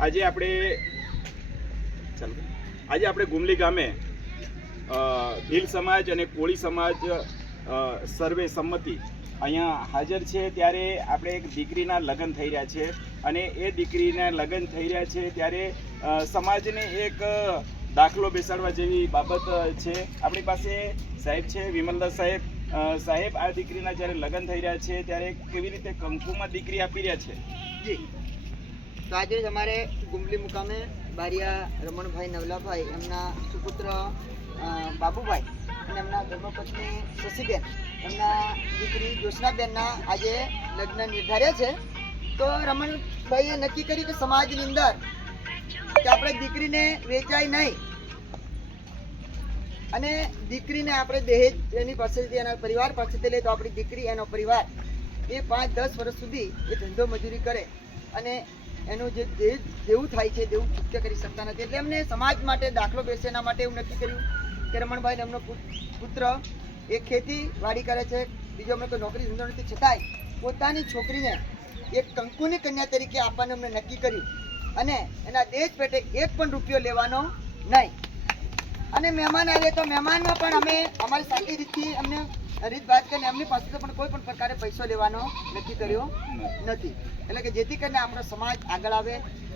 આજે આપણે ગુમલી ગામે ભીલ સમાજ અને કોળી સમાજ સર્વે સંમતિ અહીંયા હાજર છે। ત્યારે આપણે એક દીકરીના લગ્ન થઈ રહ્યા છે અને એ દીકરીના લગ્ન થઈ રહ્યા છે ત્યારે સમાજને એક દાખલો બેસાડવા જેવી બાબત છે। આપણી પાસે સાહેબ છે, વિમલદાસ સાહેબ। સાહેબ, આ દીકરીના જ્યારે લગ્ન થઈ રહ્યા છે ત્યારે કેવી રીતે કંકુમાં દીકરી આપી રહ્યા છે? જી, તો આજે અમારે ગુમલી મુકામે બારિયા રમણભાઈ નવલાભાઈ, એમના સુપુત્ર બાબુભાઈ અને એમના ધર્મપત્ની શશીબેન, એમના દીકરી જ્યોત્સનાબેનના આજે લગ્ન નિર્ધાર્યા છે। તો રમણભાઈએ નક્કી કર્યું કે સમાજની અંદર કે આપણે દીકરીને વેચાય નહીં અને દીકરીને આપણે દહેજ એની પાસેથી, એના પરિવાર પાસેથી લઈએ તો આપણી દીકરી, એનો પરિવાર એ 5-10 વર્ષ સુધી એ ધંધો મજૂરી કરે અને એનું જે દેવું થાય છે, દેવું ચૂકતે કરી શકતા નથી। એટલે એમને સમાજ માટે દાખલો બેસે, એના માટે એવું નક્કી કર્યું કે રમણભાઈ એમનો પુત્ર એક ખેતીવાડી કરે છે, બીજો અમને કોઈ નોકરી ધંધો નથી, છતાંય પોતાની છોકરીને એક કંકુની કન્યા તરીકે આપવાનું અમને નક્કી કર્યું અને એના દેશ પેટે 1 પણ રૂપિયો લેવાનો નહીં। અને મહેમાન આવે તો મહેમાનમાં પણ અમે અમારી સાચી રીતથી અમને રીતભાત કરીને એમની પાસેથી પણ કોઈ પણ પ્રકારે પૈસો લેવાનો નક્કી કર્યો નથી। એટલે કે જેથી કરીને આપણો સમાજ આગળ આવે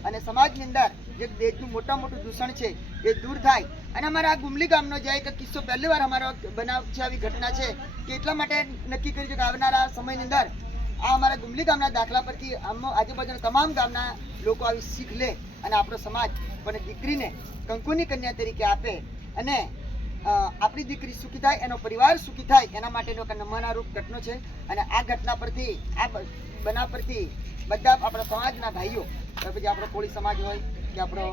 અને સમાજની અંદર જે દેશનું મોટું દૂષણ છે એ દૂર થાય। અને અમારા ગુમલી ગામનો જે એક કિસ્સો પહેલી વાર અમારો બનાવ છે, આવી ઘટના છે કે એટલા માટે નક્કી કર્યું છે કે આવનારા સમયની અંદર આ અમારા ગુમલી ગામના દાખલા પરથી આજુબાજુના તમામ ગામના લોકો આવી શીખ લે અને આપણો સમાજ પણ દીકરીને કંકુની કન્યા તરીકે આપે અને આપણી દીકરી સુખી થાય, એનો પરિવાર સુખી થાય, એના માટેનો એક નમૂનારૂપ ઘટનો છે। અને આ ઘટના પરથી, આ બનાવ પરથી બધા આપણા સમાજના ભાઈઓ, પછી આપણો કોળી સમાજ હોય કે આપણો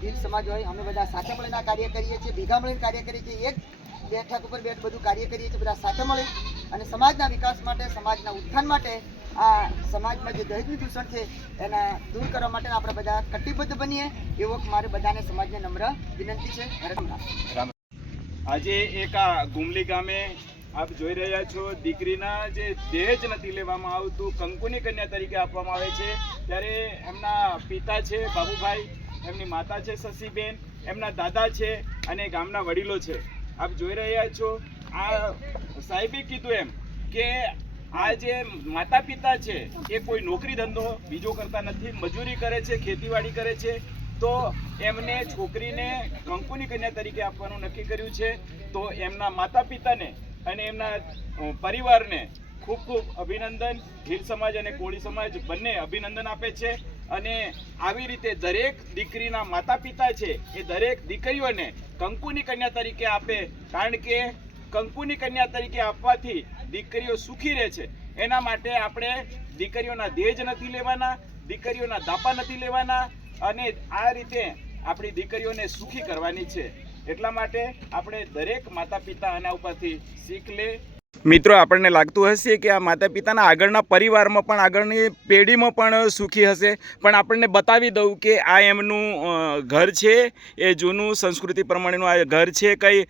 ભીલ સમાજ હોય, અમે બધા સાથે મળીને કાર્ય કરીએ છીએ, ભેગા મળીને કાર્ય કરીએ છીએ, એક બેઠક ઉપર બધું કાર્ય કરીએ છીએ બધા સાથે મળી અને સમાજના વિકાસ માટે, સમાજના ઉત્થાન માટે, આ સમાજમાં જે દહેજનું દૂષણ છે એના દૂર કરવા માટે આપણે બધા કટિબદ્ધ બનીએ એવો મારે બધાને સમાજને નમ્ર વિનંતી છે। આજે એક આ ગુમલી ગામે આપ જોઈ રહ્યા છો, દીકરીના જે દહેજ નથી લેવામાં આવતું, કંકુની કન્યા તરીકે આપવામાં આવે છે। ત્યારે એમના પિતા છે બાબુભાઈ, એમની માતા છે શશીબેન, એમના દાદા છે અને ગામના વડીલો છે। આપ જોઈ રહ્યા છો, આ સાહેબે કીધું એમ કે આ જે માતા પિતા છે એ કોઈ નોકરી ધંધો બીજો કરતા નથી, મજૂરી કરે છે, ખેતીવાડી કરે છે, તો એમને છોકરીને કંકુની કન્યા તરીકે આપવાનું નક્કી કર્યું છે। તો એમના માતા પિતાને અને એમના પરિવારને ખૂબ ખૂબ અભિનંદન। ભીલ સમાજ અને કોળી સમાજ બંને અભિનંદન આપે છે અને આવી રીતે દરેક દીકરીના માતા પિતા છે એ દરેક દીકરીઓને કંકુની કન્યા તરીકે આપે, કારણ કે કંકુની કન્યા તરીકે આપવાથી દીકરીઓ સુખી રહે છે। એના માટે આપણે દીકરીઓના દહેજ નથી લેવાના, દીકરીઓના દાપા નથી લેવાના અને આ રીતે આપણી દીકરીઓને સુખી કરવાની છે। એટલા માટે આપણે દરેક માતા પિતા આના ઉપરથી શીખ લે। મિત્રો, આપણને લાગતું હશે કે આ માતા પિતાના આગળના પરિવારમાં પણ, આગળની પેઢીમાં પણ સુખી હશે, પણ આપણને બતાવી દઉં કે આ એમનું ઘર છે, એ જૂનું સંસ્કૃતિ પ્રમાણેનું આ ઘર છે, કંઈ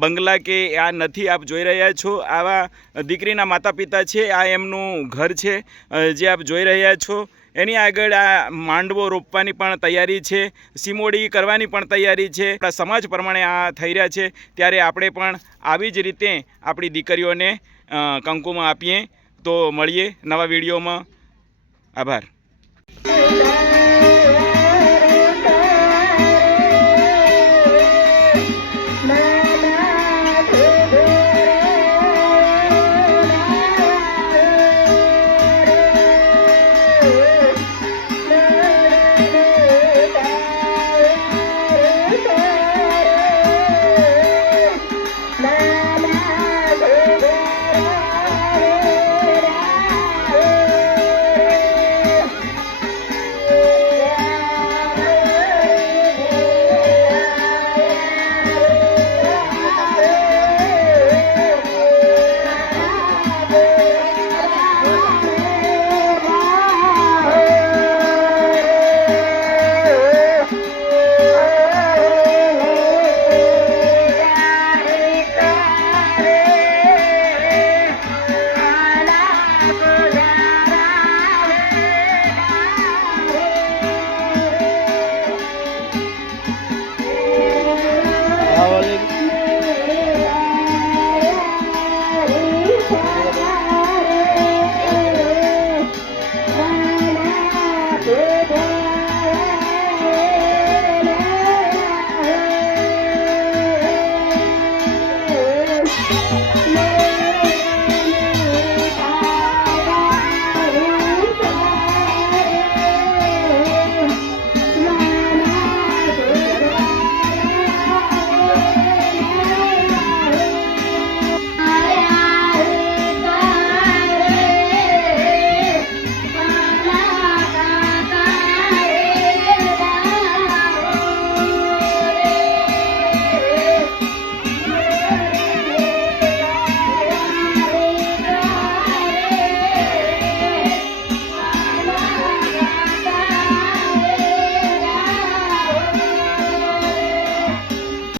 બંગલા કે આ નથી। આપ જોઈ રહ્યા છો, આવા દીકરીના માતા પિતા છે, આ એમનું ઘર છે જે આપ જોઈ રહ્યા છો। એની આગળ આ માંડવો રોપવાની પણ તૈયારી છે, સીમોડી કરવાની પણ તૈયારી છે। આપણા સમાજ પ્રમાણે આ થઈ રહ્યા છે, ત્યારે આપણે પણ આવી જ રીતે આપણી દીકરીઓને કંકુમાં આપીએ। તો મળીએ નવા વિડીયોમાં। આભાર। તે